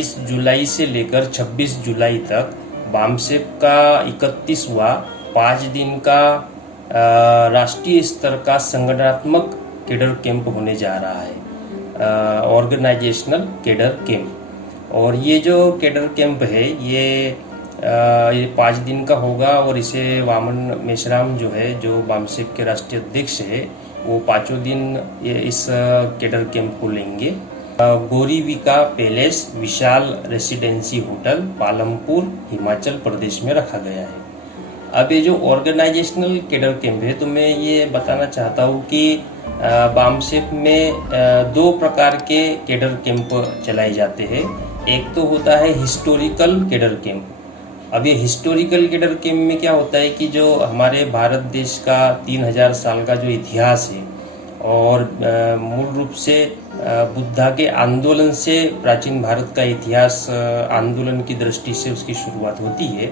22 जुलाई से लेकर 26 जुलाई तक बामसेफ का 31वां 5 दिन का राष्ट्रीय स्तर का संगठनात्मक कैडर कैंप होने जा रहा है, ऑर्गेनाइजेशनल कैडर कैंप। और ये जो कैडर कैंप है ये 5 दिन का होगा और इसे वामन मेश्राम जो है, जो बामसेफ के राष्ट्रीय अध्यक्ष है, वो 5 दिन इस कैडर कैंप को लेंगे। गोरीविका पैलेस विशाल रेसिडेंसी होटल पालमपुर हिमाचल प्रदेश में रखा गया है। अब ये जो ऑर्गेनाइजेशनल कैडर कैंप है, तो मैं ये बताना चाहता हूँ कि बामसेफ में 2 प्रकार के कैडर कैंप चलाए जाते हैं। एक तो होता है हिस्टोरिकल कैडर कैंप। अब ये हिस्टोरिकल कैडर कैंप में क्या होता है कि जो हमारे भारत देश का 3000 साल का जो इतिहास है और मूल रूप से बुद्धा के आंदोलन से प्राचीन भारत का इतिहास आंदोलन की दृष्टि से उसकी शुरुआत होती है।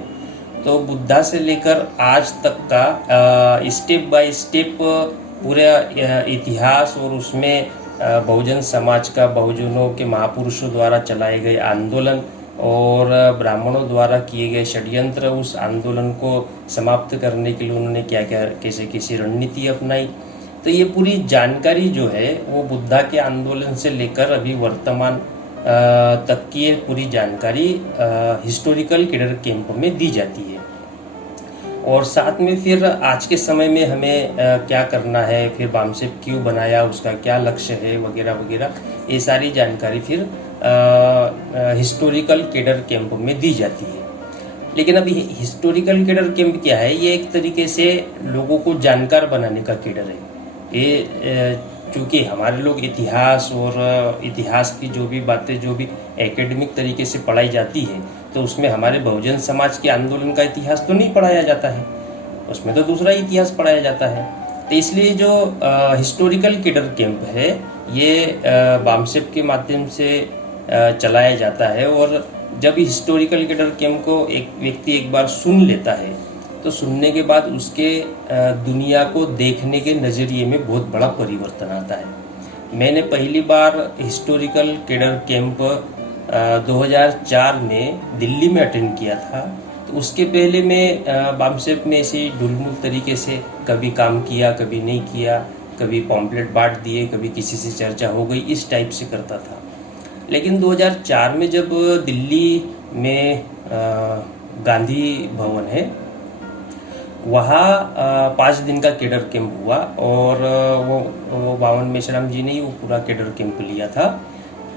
तो बुद्धा से लेकर आज तक का स्टेप बाय स्टेप पूरा इतिहास और उसमें बहुजन समाज का, बहुजनों के महापुरुषों द्वारा चलाए गए आंदोलन और ब्राह्मणों द्वारा किए गए षड्यंत्र, उस आंदोलन को समाप्त करने के लिए उन्होंने क्या क्या कैसे कैसे रणनीति अपनाई। तो ये पूरी जानकारी जो है वो बुद्धा के आंदोलन से लेकर अभी वर्तमान तक की पूरी जानकारी हिस्टोरिकल कैडर कैंप में दी जाती है। और साथ में फिर आज के समय में हमें क्या करना है, फिर बामसेफ क्यों बनाया, उसका क्या लक्ष्य है वगैरह वगैरह, ये सारी जानकारी फिर हिस्टोरिकल कैडर कैंप में दी जाती है। लेकिन अभी हिस्टोरिकल कैडर कैंप क्या है, ये एक तरीके से लोगों को जानकार बनाने का कैडर है। ये चूँकि हमारे लोग इतिहास और इतिहास की जो भी बातें जो भी एकेडमिक तरीके से पढ़ाई जाती है, तो उसमें हमारे बहुजन समाज के आंदोलन का इतिहास तो नहीं पढ़ाया जाता है, उसमें तो दूसरा इतिहास पढ़ाया जाता है। तो इसलिए जो हिस्टोरिकल कैडर कैंप है ये बामसेफ के माध्यम से चलाया जाता है। और जब हिस्टोरिकल कैडर कैंप को एक व्यक्ति एक बार सुन लेता है, तो सुनने के बाद उसके दुनिया को देखने के नज़रिए में बहुत बड़ा परिवर्तन आता है। मैंने पहली बार हिस्टोरिकल कैडर कैंप 2004 में दिल्ली में अटेंड किया था। तो उसके पहले मैं बामसेफ में ऐसे ढुलमुल तरीके से कभी काम किया, कभी नहीं किया, कभी पॉम्पलेट बांट दिए, कभी किसी से चर्चा हो गई, इस टाइप से करता था। लेकिन 2004 में जब दिल्ली में गांधी भवन है, वहाँ 5 दिन का कैडर कैंप हुआ और वो वामन मेश्राम जी ने ही वो पूरा कैडर कैंप लिया था।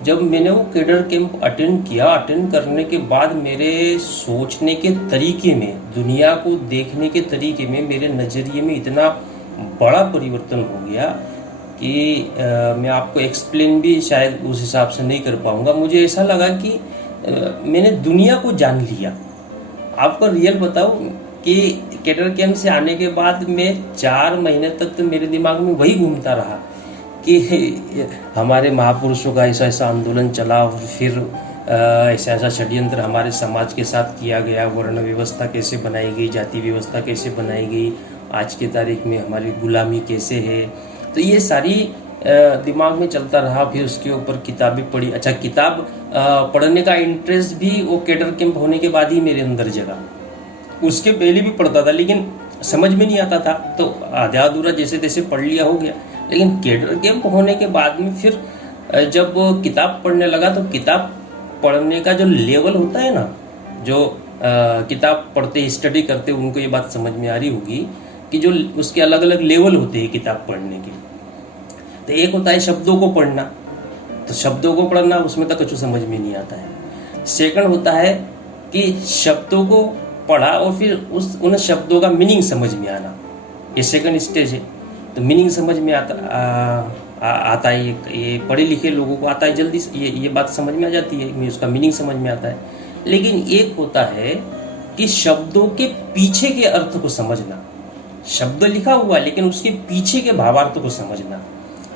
जब मैंने वो कैडर कैंप अटेंड किया, अटेंड करने के बाद मेरे सोचने के तरीके में, दुनिया को देखने के तरीके में, मेरे नज़रिए में इतना बड़ा परिवर्तन हो गया कि मैं आपको एक्सप्लेन भी शायद उस हिसाब से नहीं कर पाऊँगा। मुझे ऐसा लगा कि मैंने दुनिया को जान लिया। आपको रियल बताऊँ कि कैडर कैंप से आने के बाद मैं 4 महीने तक तो मेरे दिमाग में वही घूमता रहा कि हमारे महापुरुषों का ऐसा ऐसा आंदोलन चला और फिर ऐसा ऐसा षड्यंत्र हमारे समाज के साथ किया गया, वर्ण व्यवस्था कैसे बनाई गई, जाति व्यवस्था कैसे बनाई गई, आज की तारीख में हमारी गुलामी कैसे है। तो ये सारी दिमाग में चलता रहा। फिर उसके ऊपर किताबें पढ़ी। अच्छा, किताब पढ़ने का इंटरेस्ट भी वो कैडर कैंप होने के बाद ही मेरे अंदर जगा। उसके पहले भी पढ़ता था लेकिन समझ में नहीं आता था, तो आधा अधूरा जैसे तैसे पढ़ लिया, हो गया। लेकिन कैडर कैंप होने के बाद में फिर जब किताब पढ़ने लगा, तो किताब पढ़ने का जो लेवल होता है ना, जो किताब पढ़ते स्टडी करते उनको ये बात समझ में आ रही होगी कि जो उसके अलग अलग लेवल होते हैं किताब पढ़ने के। तो एक होता है शब्दों को पढ़ना, तो शब्दों को पढ़ना उसमें तो कुछ समझ में नहीं आता है। सेकंड होता है कि शब्दों को पढ़ा और फिर उन शब्दों का मीनिंग समझ में आना, ये सेकंड स्टेज है। तो मीनिंग समझ में आता है, ये पढ़े लिखे लोगों को आता है जल्दी से, ये बात समझ में आ जाती है, उसका मीनिंग समझ में आता है। लेकिन एक होता है कि शब्दों के पीछे के अर्थ को समझना, शब्द लिखा हुआ लेकिन उसके पीछे के भावार्थ को समझना,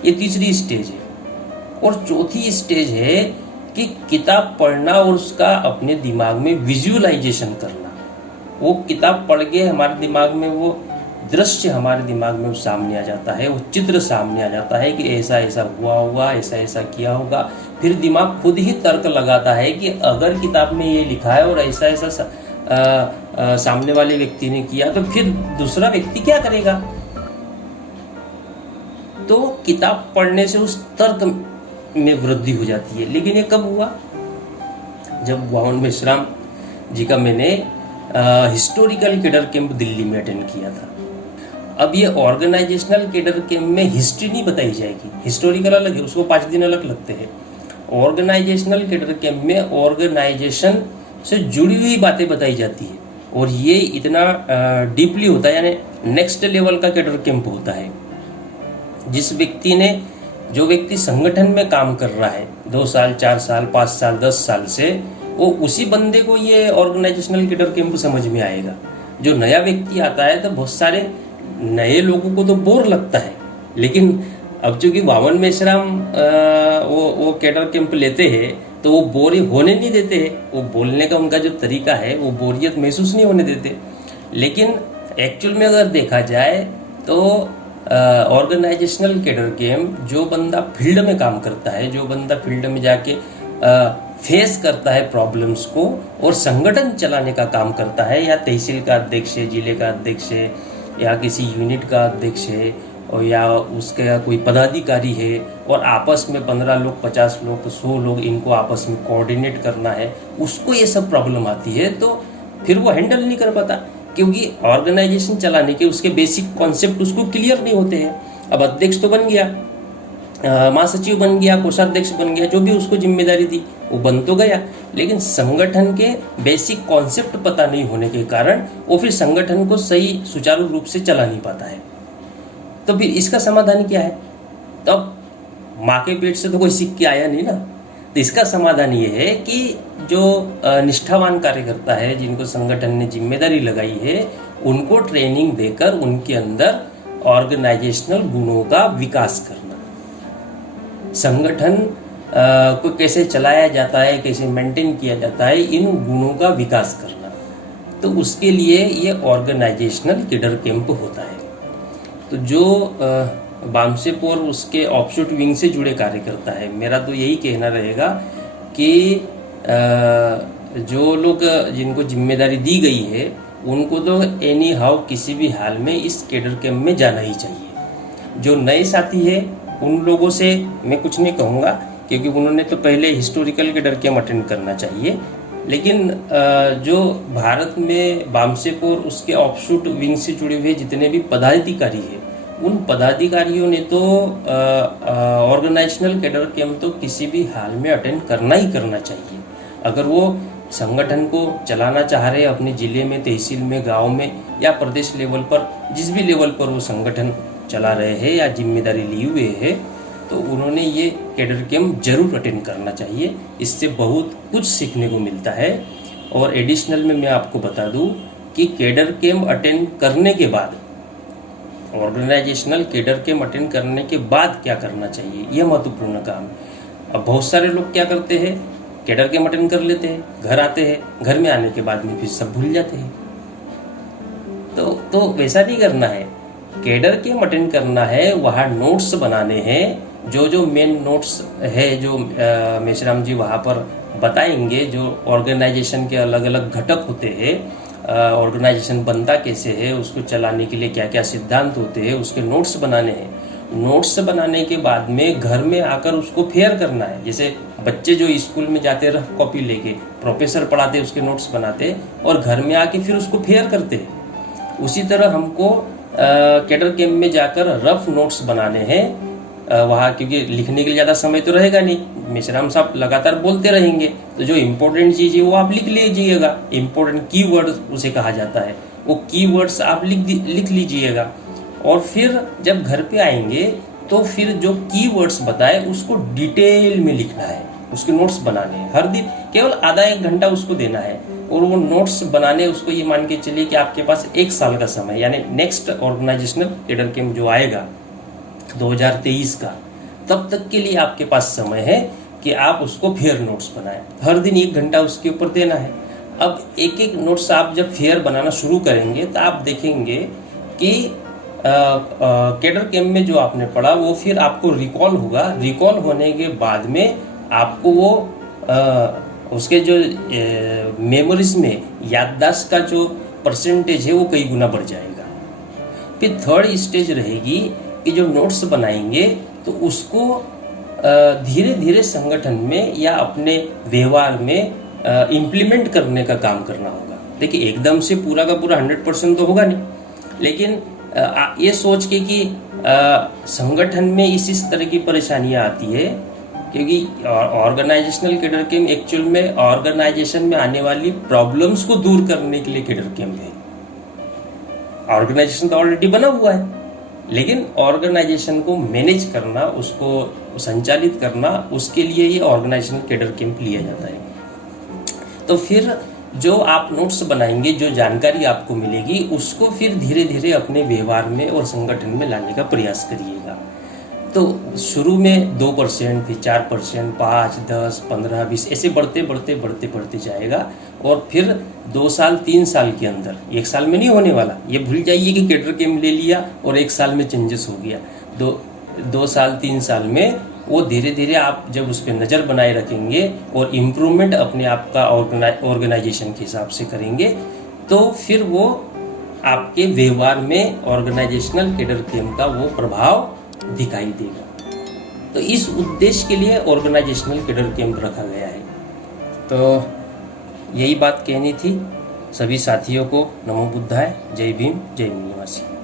ये तीसरी स्टेज है। और चौथी स्टेज है कि किताब पढ़ना और उसका अपने दिमाग में विजुअलाइजेशन करना। वो किताब पढ़ के हमारे दिमाग में वो दृश्य हमारे दिमाग में सामने आ जाता है, वो चित्र सामने आ जाता है कि ऐसा ऐसा हुआ होगा, ऐसा ऐसा किया होगा। फिर दिमाग खुद ही तर्क लगाता है कि अगर किताब में ये लिखा है और ऐसा ऐसा सामने वाले व्यक्ति ने किया तो फिर दूसरा व्यक्ति क्या करेगा। तो किताब पढ़ने से उस तर्क में वृद्धि हो जाती है। लेकिन ये कब हुआ? जब वामन मेश्राम जी का मैंने हिस्टोरिकल कैडर कैंप दिल्ली में अटेंड किया था। अब ये ऑर्गेनाइजेशनल कैडर कैंप में हिस्ट्री नहीं बताई जाएगी, हिस्टोरिकल अलग है, उसको 5 दिन अलग लगते हैं। ऑर्गेनाइजेशनल कैडर कैंप में ऑर्गेनाइजेशन से जुड़ी हुई बातें बताई जाती है और ये इतना डीपली होता है, यानी नेक्स्ट लेवल का कैडर कैंप होता है। जो व्यक्ति संगठन में काम कर रहा है 2 साल, 4 साल, 5 साल, 10 साल से, वो उसी बंदे को ये ऑर्गेनाइजेशनल कैडर कैंप समझ में आएगा। जो नया व्यक्ति आता है तो बहुत सारे नए लोगों को तो बोर लगता है, लेकिन अब चूंकि वामन मेश्राम वो कैडर कैंप लेते हैं तो वो बोर होने नहीं देते हैं। वो बोलने का उनका जो तरीका है वो बोरियत महसूस नहीं होने देते। लेकिन एक्चुअल में अगर देखा जाए तो ऑर्गेनाइजेशनल कैडर कैंप जो बंदा फील्ड में काम करता है, जो बंदा फील्ड में जाके फेस करता है प्रॉब्लम्स को और संगठन चलाने का काम करता है, या तहसील का अध्यक्ष है, जिले का अध्यक्ष है, या किसी यूनिट का अध्यक्ष है, और या उसका कोई पदाधिकारी है, और आपस में 15 लोग, 50 लोग, तो 100 लोग इनको आपस में कोऑर्डिनेट करना है, उसको ये सब प्रॉब्लम आती है तो फिर वो हैंडल नहीं कर पाता, क्योंकि ऑर्गेनाइजेशन चलाने के उसके बेसिक कॉन्सेप्ट उसको क्लियर नहीं होते हैं। अब अध्यक्ष तो बन गया, महासचिव बन गया, कोषाध्यक्ष बन गया, जो भी उसको जिम्मेदारी थी वो बन तो गया, लेकिन संगठन के बेसिक कॉन्सेप्ट पता नहीं होने के कारण वो फिर संगठन को सही सुचारू रूप से चला नहीं पाता है। तो फिर इसका समाधान क्या है? तो अब माँ के पेट से तो कोई सीख के आया नहीं ना। तो इसका समाधान ये है कि जो निष्ठावान कार्यकर्ता है, जिनको संगठन ने जिम्मेदारी लगाई है, उनको ट्रेनिंग देकर उनके अंदर ऑर्गेनाइजेशनल गुणों का विकास करना, संगठन को कैसे चलाया जाता है, कैसे मेंटेन किया जाता है, इन गुणों का विकास करना। तो उसके लिए ये ऑर्गेनाइजेशनल कैडर कैंप होता है। तो जो बामसेप और उसके ऑफशूट विंग से जुड़े कार्यकर्ता है, मेरा तो यही कहना रहेगा कि जो लोग जिनको जिम्मेदारी दी गई है उनको तो एनी हाउ किसी भी हाल में इस कैडर कैंप में जाना ही चाहिए। जो नए साथी है उन लोगों से मैं कुछ नहीं कहूँगा, क्योंकि उन्होंने तो पहले हिस्टोरिकल कैडर कैंप अटेंड करना चाहिए। लेकिन जो भारत में बामसेप और उसके ऑफशूट विंग से जुड़े हुए जितने भी पदाधिकारी हैं, उन पदाधिकारियों ने तो ऑर्गेनाइजेशनल कैडर कैंप तो किसी भी हाल में अटेंड करना ही करना चाहिए। अगर वो संगठन को चलाना चाह रहे हैं अपने जिले में, तहसील में, गांव में, या प्रदेश लेवल पर, जिस भी लेवल पर वो संगठन चला रहे हैं या जिम्मेदारी लिए हुए हैं, तो उन्होंने ये कैडर कैंप जरूर अटेंड करना चाहिए। इससे बहुत कुछ सीखने को मिलता है। और एडिशनल में मैं आपको बता दूं कि कैडर कैंप अटेंड करने के बाद, ऑर्गेनाइजेशनल कैडर कैंप अटेंड करने के बाद क्या करना चाहिए, यह महत्वपूर्ण काम है। अब बहुत सारे लोग क्या करते हैं, कैडर कैंप अटेंड कर लेते हैं, घर आते हैं, घर में आने के बाद में फिर सब भूल जाते हैं। तो वैसा नहीं करना है। कैडर कैंप अटेंड करना है, वहाँ नोट्स बनाने हैं, जो मेन नोट्स है जो मेश्राम जी वहाँ पर बताएंगे, जो ऑर्गेनाइजेशन के अलग अलग घटक होते हैं, ऑर्गेनाइजेशन बनता कैसे है, उसको चलाने के लिए क्या क्या सिद्धांत होते हैं, उसके नोट्स बनाने हैं। नोट्स बनाने के बाद में घर में आकर उसको फेयर करना है। जैसे बच्चे जो स्कूल में जाते रफ कॉपी लेके, प्रोफेसर पढ़ाते उसके नोट्स बनाते और घर में आके फिर उसको फेयर करते हैं, उसी तरह हमको कैडर कैंप में जाकर रफ नोट्स बनाने हैं वहाँ, क्योंकि लिखने के लिए ज़्यादा समय तो रहेगा नहीं, मेश्राम साहब लगातार बोलते रहेंगे, तो जो इम्पोर्टेंट चीज़ है वो आप लिख लीजिएगा। इम्पोर्टेंट कीवर्ड उसे कहा जाता है, वो कीवर्ड्स आप लिख लीजिएगा। और फिर जब घर पे आएंगे तो फिर जो कीवर्ड्स बताए उसको डिटेल में लिखना है, उसके नोट्स बनाने हैं। हर दिन केवल आधा 1 घंटा उसको देना है, और वो नोट्स बनाने, उसको ये मान के चलिए कि आपके पास 1 साल का समय, यानी नेक्स्ट ऑर्गेनाइजेशनल कैडर कैंप जो आएगा 2023 का, तब तक के लिए आपके पास समय है कि आप उसको फेयर नोट्स बनाएं। हर दिन 1 घंटा उसके ऊपर देना है। अब एक एक नोट्स आप जब फेयर बनाना शुरू करेंगे तो आप देखेंगे कि कैडर कैंप में जो आपने पढ़ा वो फिर आपको रिकॉल होगा। रिकॉल होने के बाद में आपको वो उसके जो मेमोरीज में याददाश्त का जो परसेंटेज है वो कई गुना बढ़ जाएगा। फिर थर्ड स्टेज रहेगी कि जो नोट्स बनाएंगे तो उसको धीरे धीरे संगठन में या अपने व्यवहार में इम्प्लीमेंट करने का काम करना होगा। देखिए एकदम से पूरा का पूरा 100% तो होगा नहीं, लेकिन ये सोच के कि संगठन में इस तरह की परेशानियां आती है क्योंकि ऑर्गेनाइजेशनल कैडर कैंप एक्चुअल में ऑर्गेनाइजेशन में आने वाली प्रॉब्लम्स को दूर करने के लिए कैडर कैंप है। ऑर्गेनाइजेशन तो ऑलरेडी बना हुआ है, लेकिन ऑर्गेनाइजेशन को मैनेज करना, उसको संचालित करना, उसके लिए ये ऑर्गेनाइजेशनल कैडर कैंप लिया जाता है। तो फिर जो आप नोट्स बनाएंगे, जो जानकारी आपको मिलेगी, उसको फिर धीरे धीरे अपने व्यवहार में और संगठन में लाने का प्रयास करिएगा। तो शुरू में 2%, फिर 4%, 5, 10, 15, 20 ऐसे बढ़ते जाएगा। और फिर 2 साल 3 साल के अंदर, 1 साल में नहीं होने वाला, ये भूल जाइए कि कैडर कैंप ले लिया और 1 साल में चेंजेस हो गया। 2 साल 3 साल में वो धीरे धीरे आप जब उस पर नज़र बनाए रखेंगे और इम्प्रूवमेंट अपने आप का ऑर्गेनाइजेशन के हिसाब से करेंगे, तो फिर वो आपके व्यवहार में ऑर्गेनाइजेशनल कैडर कैंप का वो प्रभाव दिखाई देगा। तो इस उद्देश्य के लिए ऑर्गेनाइजेशनल कैडर कैंप रखा गया है। तो यही बात कहनी थी सभी साथियों को। नमो बुद्धाय, जय भीम, जय निवासी।